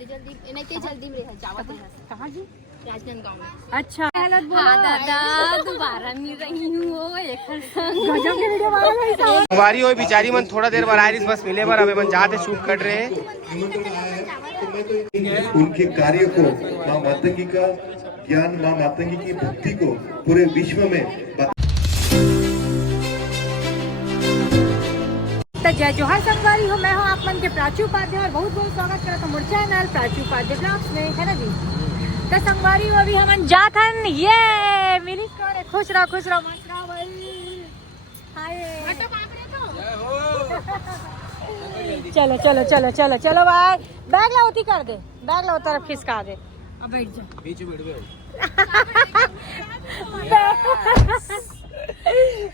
जल्दी में कहाँ जी? राजनांदगांव में। अच्छा हाँ दादा दोबारा मिल रही हूँ हमारी वो बेचारी मन थोड़ा देर बाद आयरिस बस मिले बार अबे मन जाते शूट कर रहे हैं। उनके कार्य को माँ मातंगी का ज्ञान, माँ मातंगी की भक्ति को पूरे विश्व में जय जोहार संगवारी हो। मैं हूँ आप मन के प्राची उपाध्याय और बहुत बहुत स्वागत करता हूँ मोर चैनल प्राची उपाध्याय ब्लॉग्स में, है ना जी। तो संगवारी हो अभी हम जात हन ये मिली करे खुश रहो मस्त रहो भाई। हाय चलो चलो चलो चलो चलो भाई, बैग ला उठी कर दे, बैग ला तरफ खिसका दे। अब बैठ जा बीच में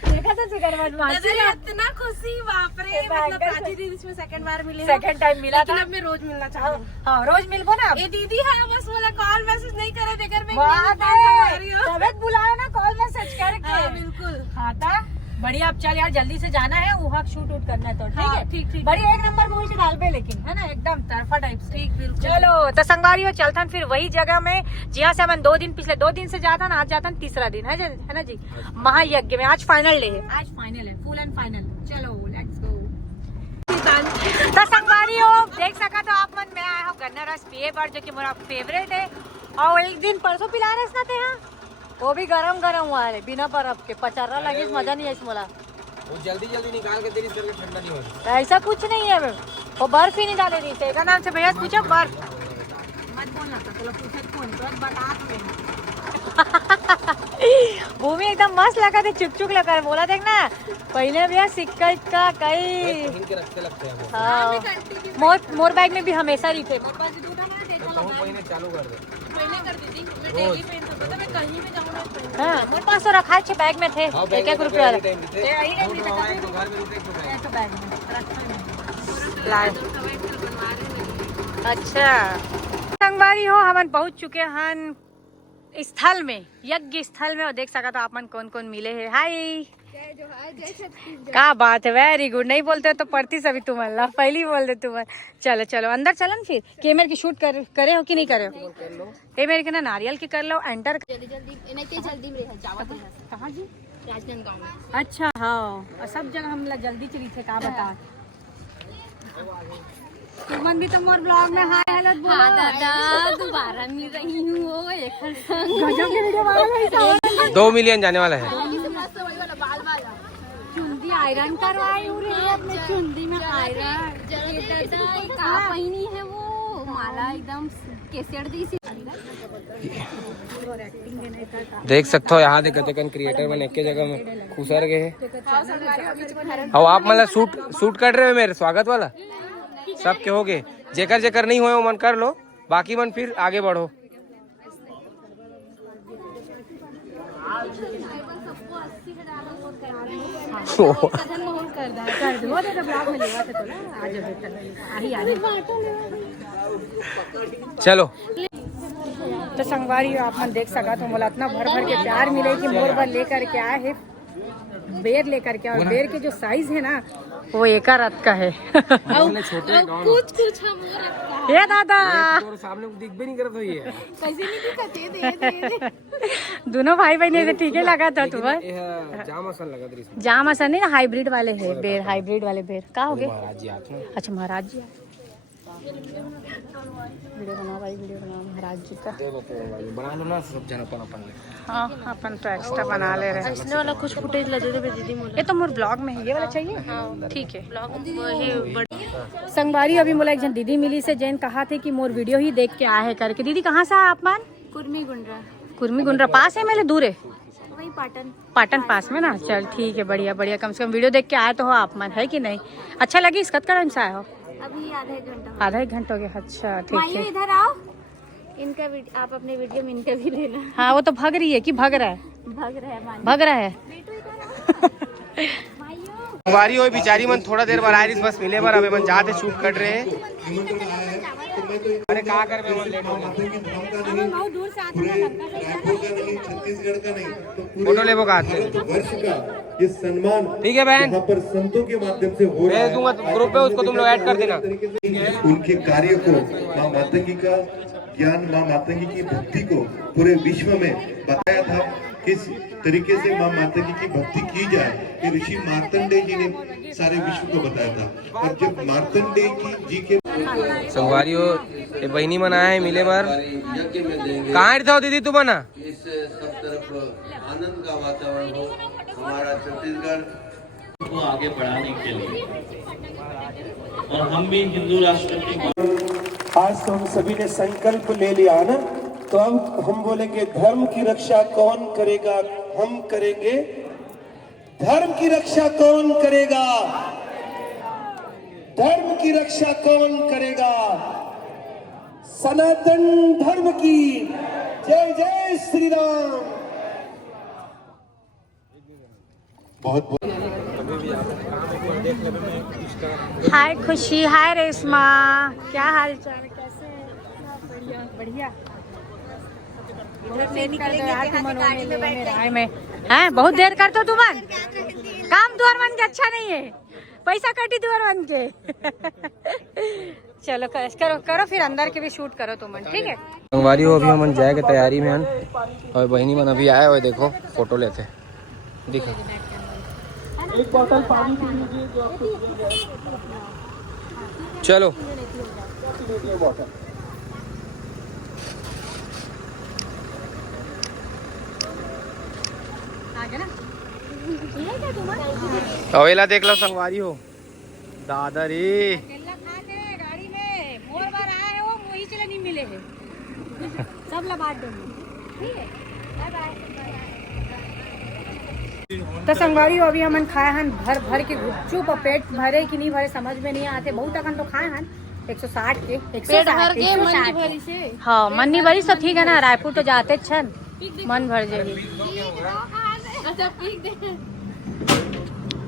देखा तो जिगर बदमाशी इतना खुशी बाप रे, मतलब प्राची दीदी इसमें सेकंड बार मिले, सेकंड टाइम मिला था। अब मैं रोज मिलना चाहती हूँ। हाँ रोज मिलबो ना। ये दीदी है बस बोला कॉल मैसेज नहीं करे देकर मैं तबे बुलाया ना कॉल मैसेज करके। हाँ, बिल्कुल। हाँ था बढ़िया। अब चल यार जल्दी से जाना है, वहाँ शूट उट करना है तो ठीक हाँ, है। ठीक बड़ी एक नंबर मूवी से डाल पे लेकिन है ना एकदम तरफा टाइप से। ठीक बिल्कुल। चलो तो संगवारी हो चलता फिर वही जगह में जहाँ से हम पिछले 2 दिन से जाता ना, आज जाता तीसरा दिन है ना जी। महायज्ञ में आज फाइनल डे है, आज फाइनल है, फुल एंड फाइनल। चलो लेट्स गो। तो संगवारी हो देख सका तो आप मन में आया हो गन्ना रस पिए बार जो कि मेरा फेवरेट है। और एक दिन परसों पिला रहे ना थे यहाँ, वो भी गरम हुआ है बिना बर्फ के। पचारा लगे मजा नहीं है इसमें। वो जल्दी निकाल के तेरी करके ठंडा नहीं होता। ऐसा कुछ नहीं है, वो बर्फ ही नहीं डाले रही थे। नाम से भैया पूछो बर्फ मत बोलना था, चलो पूछे कौन तो बता। भूमि एकदम मस्त लगा थे, चुक लगा बोला देख ना पहले भैया सिक्का का कई हाँ मोर बैग में भी हमेशा ही थे। चालू कर दे हाँ मोर पास तो रखा है बैग में थे। एक रुपया अच्छा संगवारी हो हम पहुंच चुके हैं स्थल में, यज्ञ स्थल में। और देख सका तो आप मन कौन कौन मिले हैं। हाय क्या बात है, वेरी गुड। नहीं बोलते तो पढ़ती सभी तुम अल्लाह पहली बोल दे तुम। चलो चलो अंदर चलन फिर। कैमरे की शूट करे हो कि नहीं करे हो? ये मेरे के ना नारियल की कर लो एंटर। जल्दी में कहाँ जी? राजनांदगांव में। अच्छा हाँ सब जगह हम जल्दी चली थे का बता। तुमन भी तो मोर ब्लॉग में हाय हेलो बोलो। हाँ दादा दोबारा मिल रही हूँ गजब की वीडियो वाला 2 मिलियन जाने वाला है। चुंदी आयरन करवाई हूँ रे अपने चुंदी में आयरन। दादा पहिनी है वो माला एकदम केसर दी सी। देख सकते हो यहाँ देखते क्रिएटर बने एक जगह में खुसर गए। और आप मतलब शूट कर रहे हो मेरे स्वागत वाला सबके हो गए। जेकर नहीं हुए मन कर लो, बाकी मन फिर आगे बढ़ो। चलो तो संगवारी आप मन देख सका तो मोला इतना भर के प्यार मिले कि मोर भर लेकर के आए है बेर लेकर के। और बेर के जो साइज है ना वो एक रात का है। कुछ ये दादा सामने दिख भी नहीं करता ये कैसे नहीं दिखते दोनों भाई बहन ठीक है लगा था तुम्हें। जाम आसन नहीं ना, हाइब्रिड वाले है बेर, हाइब्रिड वाले बेर का हो गए। अच्छा महाराज जी वीडियो बना भाई, वीडियो बना महाराज जी का बना लो ना सब जन अपन। हाँ अपन तो एक्स्ट्रा बना ले रहे हैं। इसने वाला कुछ फुटेज लगे थे दीदी। ये तो मोर ब्लॉग में है, ये वाला चाहिए। हाँ ठीक है। ब्लॉग वही संगवारी अभी मोला एक जन दीदी मिली से जैन कहा थे कि मोर वीडियो ही देख के आए करके। दीदी कहाँ से आप मान? कुर्मी गुंडरा पास है मेरे दूर है वही पाटन पास में ना। चल ठीक है बढ़िया कम से कम वीडियो देख के आए तो हो आप मन, है कि नहीं? अच्छा लगी इसकत का टाइम से आए हो? अभी आधा एक घंटा हो गया। अच्छा ठीक है। इधर आओ, इनका आप अपने वीडियो में इनका भी लेना। हाँ वो तो भाग रही है कि भाग रहा है? भाग रहा है। हमारी वो बेचारी मन थोड़ा देर बाद आयरिस बस मिले बार अबे मन जाते शूट कर रहे हैं। मैं तो अरे कहाँ कर रहे हो? सिर्फ माँ मातंगी धाम का नहीं, पूरे रायपुर का नहीं, छत्तीसगढ़ का नहीं, तो फोटो पूरे ले वो हाथ से। भारतवर्ष का ये सम्मान ठीक है बहन, यहाँ पर संतों के माध्यम से हो रहा भेज है। दूंगा ग्रुप पे, उसको तुम लोग ऐड कर देना। उनके कार्य को, माँ मातंगी का ज्ञान, माँ मातंगी की भक्ति को पूरे विश्व में बताया था किस तरीके से माँ मातंगी की भक्ति की जाए, कि ऋषि मार्तंडेय जी ने सारे विश्व को बताया था। और जब मार्तंडेय जी के संगवारी हो ये बहनी मना है मिले बार कहाँ था दीदी तू बना इससे सब तरफ आनंद का वातावरण हो हमारा छत्तीसगढ़ को आगे बढ़ाने के लिए। और हम भी हिंदू राष्ट्र की आज तो हम सभी ने संकल्प ले लिया ना, तो अब हम बोलेंगे धर्म की रक्षा कौन करेगा? हम करेंगे। धर्म की रक्षा कौन करेगा? धर्म की रक्षा कौन करेगा? सनातन धर्म की जय जय श्री राम। बहुत बहुत हाय खुशी, हाय रेशमा, क्या हाल चाल, कैसे हैं? बढ़िया हैं? बहुत देर कर तो तुमन काम तुअर मन के अच्छा नहीं है, पैसा कटी तुअर मन के। चलो करो करो, फिर अंदर के भी शूट करो तुमन, ठीक है? संगवारी हो अभी हम जाए के तैयारी में हन, और बहनी मन अभी आए हुए, देखो फोटो लेते दिखो। एक बोतल पानी पी लीजिए जो आपको चलो बोतल। अवेला देख लो संगवारी हो दादा रे गाड़ी में मोर बार आए हो, वही चले नहीं मिले हैं। सब ला बांट देंगे, ठीक है? Bye bye. तो संगवारी अभी हमन खाए हन भर भर के गुपचुप, पेट भरे कि नहीं भरे समझ में नहीं आते। बहुत अकन तो खाए हन 160 के, 160 के। हाँ मन नहीं भरी, सब ठीक है ना। रायपुर तो जाते छन, मन भर जाएगी।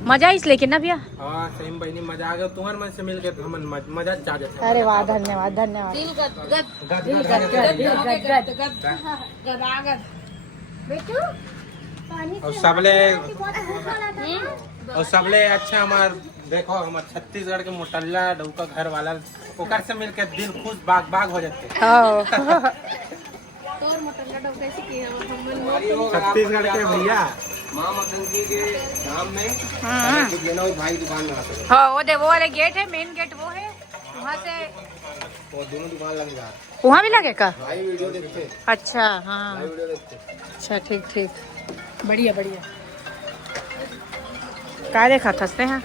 मजा इस लेकिन ना भैया। हाँ सही बहनी, मजा आ गया तुम्हारे मन से मिल के, मजा जागे। अरे वाह, धन्यवाद धन्यवाद। और सबले अच्छा हमार देखो, हमार छत्तीसगढ़ के मोटल्ला डौका घर वाला ओकर से मिल के दिल खुश बाग बाग हो जाते। छत्तीसगढ़ के भैया माँ मातंगी के धाम में भाई दुकान में आते हैं। हाँ वो वाले गेट है, मेन गेट वो है, वहाँ से वो दोनों दुकान लग जा, वहाँ भी लगेगा। भाई वीडियो देखते। अच्छा हाँ, वीडियो देखते। अच्छा ठीक ठीक, बढ़िया बढ़िया। क्या देखा थसते हैं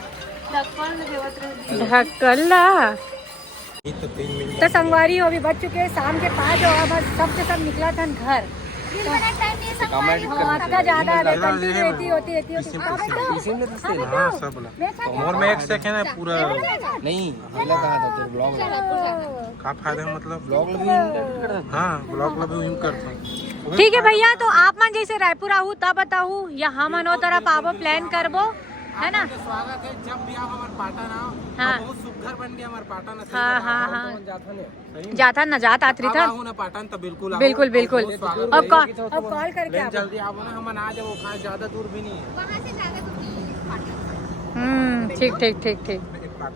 ढकला। तो संगवारी हो अभी बच चुके हैं शाम के 5 और बस सब के सब निकला था घर। इतना ज्यादा रहती होती और में एक सेकंड है पूरा नहीं पहले कहा था तेरे ब्लॉग का फायदा मतलब ब्लॉग हाँ ब्लॉग करता। ठीक है भैया, तो आप मन जैसे रायपुर आहू तब बताऊ या हम अनो तरफ आवो प्लान करबो, है ना? स्वागत है जब भी आप हमारे पाटन आओ। हाँ बहुत सुघर बन गया हमारे पाटन। हाँ हाँ हाँ, जाता न जाता आत्री था ना पाटन तो बिल्कुल बिल्कुल बिल्कुल। अब कॉल करके आओ, जल्दी आओ ना, हम आ जाओ, कहाँ ज्यादा दूर भी नहीं है। ठीक ठीक ठीक ठीक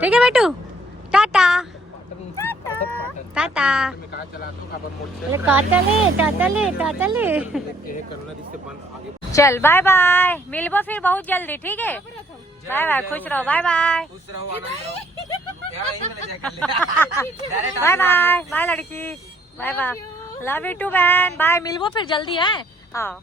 ठीक है बेटू, टाटा टाटा। चल बाय बाय, मिलबो फिर बहुत जल्दी, ठीक है? बाय बाय, खुश रहो, bye bye bye bye bye लड़की, bye bye, love you too बहन, बाय। मिलबो फिर जल्दी है, हाँ।